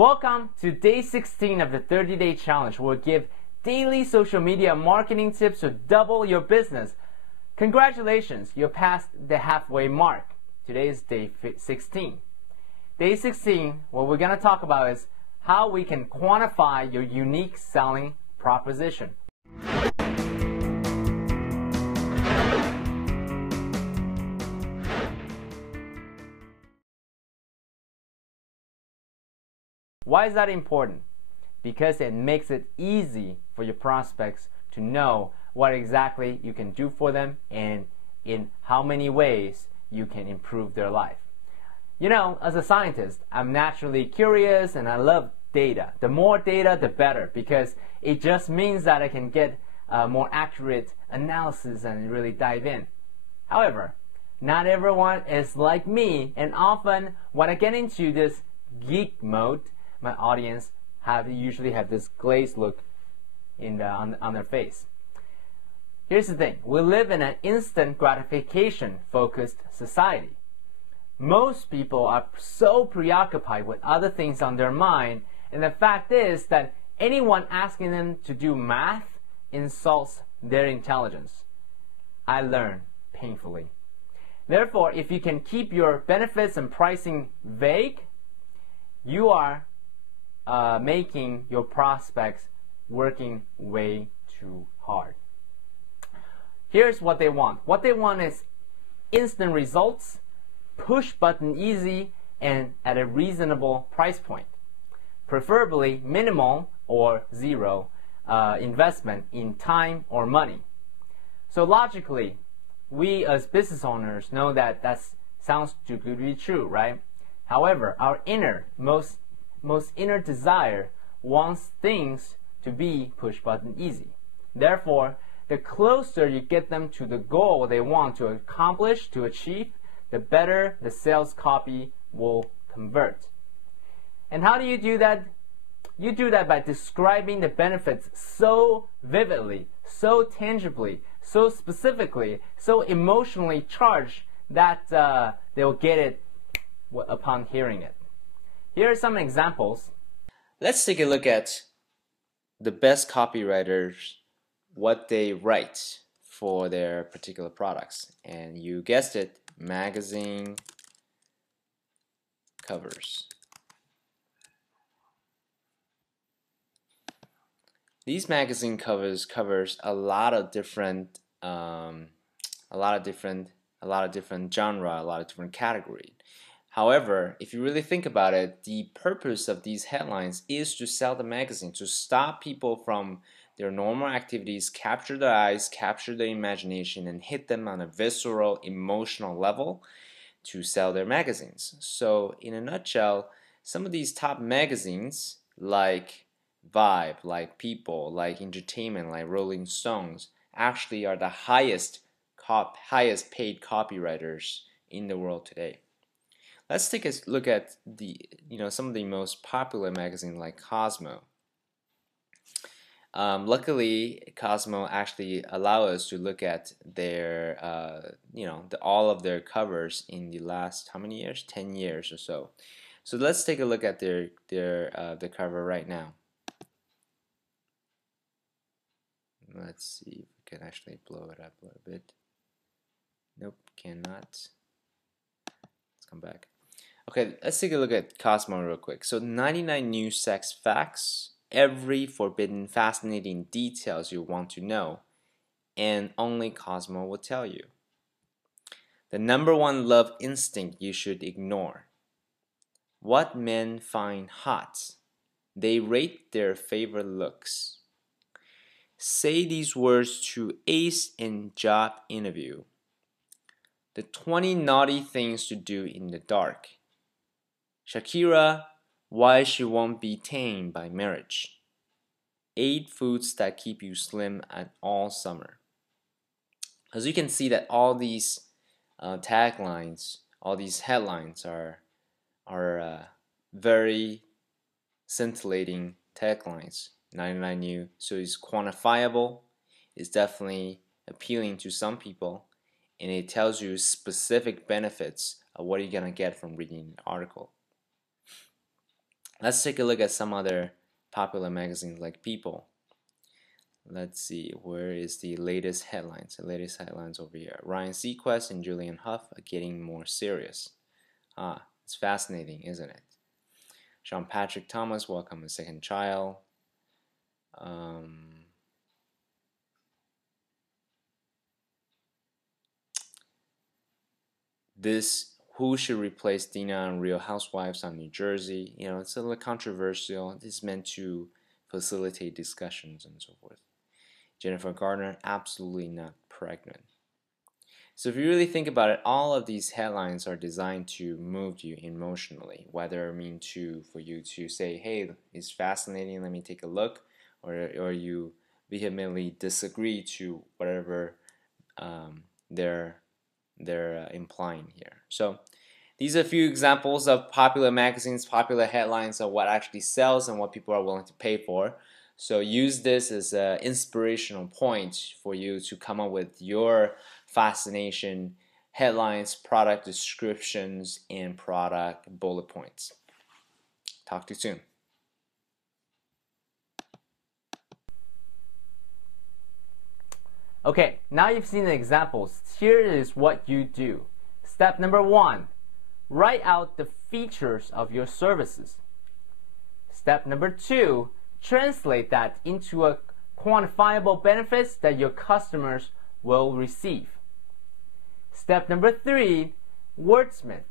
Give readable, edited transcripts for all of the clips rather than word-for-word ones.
Welcome to day 16 of the 30-day challenge. We'll give daily social media marketing tips to double your business. Congratulations, you're past the halfway mark. Today is day 16. Day 16, what we're going to talk about is how we can quantify your unique selling proposition. Why is that important? Because it makes it easy for your prospects to know what exactly you can do for them and in how many ways you can improve their life. You know, as a scientist, I'm naturally curious and I love data. The more data, the better, because it just means that I can get more accurate analysis and really dive in. However, not everyone is like me, and often when I get into this geek mode, my audience usually have this glazed look on their face. Here's the thing. We live in an instant gratification focused society. Most people are so preoccupied with other things on their mind, and the fact is that anyone asking them to do math insults their intelligence. I learned painfully. Therefore, if you can keep your benefits and pricing vague, you are making your prospects working way too hard. Here's what they want. What they want is instant results, push button easy, and at a reasonable price point. Preferably minimal or zero investment in time or money. So logically, we as business owners know that sounds too good to be true, right? However, our most inner desire wants things to be push button easy. Therefore, the closer you get them to the goal they want to accomplish, to achieve, the better the sales copy will convert. And how do you do that? You do that by describing the benefits so vividly, so tangibly, so specifically, so emotionally charged that they'll get it upon hearing it. Here are some examples. Let's take a look at the best copywriters, what they write for their particular products. And you guessed it, magazine covers. These magazine covers a lot of different genre, a lot of different categories. However, if you really think about it, the purpose of these headlines is to sell the magazine, to stop people from their normal activities, capture their eyes, capture their imagination, and hit them on a visceral, emotional level to sell their magazines. So, in a nutshell, some of these top magazines, like Vibe, like People, like Entertainment, like Rolling Stones, actually are the highest paid copywriters in the world today. Let's take a look at some of the most popular magazines like Cosmo. Luckily, Cosmo actually allow us to look at their all of their covers in the last how many years? 10 years or so. So let's take a look at the cover right now. Let's see if we can actually blow it up a little bit. Nope, cannot. Let's come back. Okay, let's take a look at Cosmo real quick. So 99 new sex facts, every forbidden, fascinating details you want to know, and only Cosmo will tell you. The #1 love instinct you should ignore. What men find hot. They rate their favorite looks. Say these words to ace in job interview. The 20 naughty things to do in the dark. Shakira, why she won't be tamed by marriage. 8 foods that keep you slim all summer. As you can see that all these taglines, all these headlines are very scintillating taglines. 99 new, so it's quantifiable. It's definitely appealing to some people, and it tells you specific benefits of what you're gonna get from reading an article. Let's take a look at some other popular magazines like People. Let's see, where is the latest headlines? The latest headlines over here. Ryan Seacrest and Julian Huff are getting more serious. It's fascinating, isn't it? Sean Patrick Thomas welcomed a second child. Who should replace Dina on Real Housewives on New Jersey? You know, it's a little controversial. It's meant to facilitate discussions and so forth. Jennifer Garner, absolutely not pregnant. So if you really think about it, all of these headlines are designed to move you emotionally, whether for you to say, hey, it's fascinating, let me take a look, or you vehemently disagree to whatever they're implying here. So these are a few examples of popular magazines, popular headlines of what actually sells and what people are willing to pay for. So use this as an inspirational point for you to come up with your fascination headlines, product descriptions, and product bullet points. Talk to you soon. Okay, now you've seen the examples. Here is what you do. Step number 1, write out the features of your services. Step number 2, translate that into a quantifiable benefits that your customers will receive. Step number 3, wordsmith,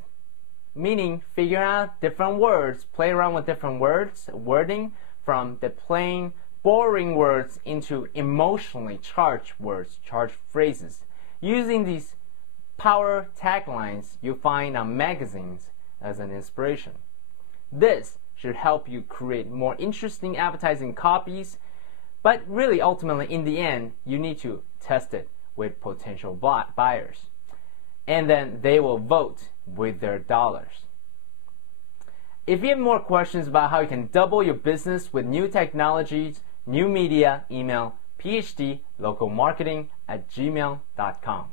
meaning figure out different words, play around with different words, wording from the plain, boring words into emotionally charged words, charged phrases, using these power taglines you find on magazines as an inspiration. This should help you create more interesting advertising copies, but really ultimately in the end you need to test it with potential buyers, and then they will vote with their dollars. If you have more questions about how you can double your business with new technologies, new media, email phd localmarketing@gmail.com.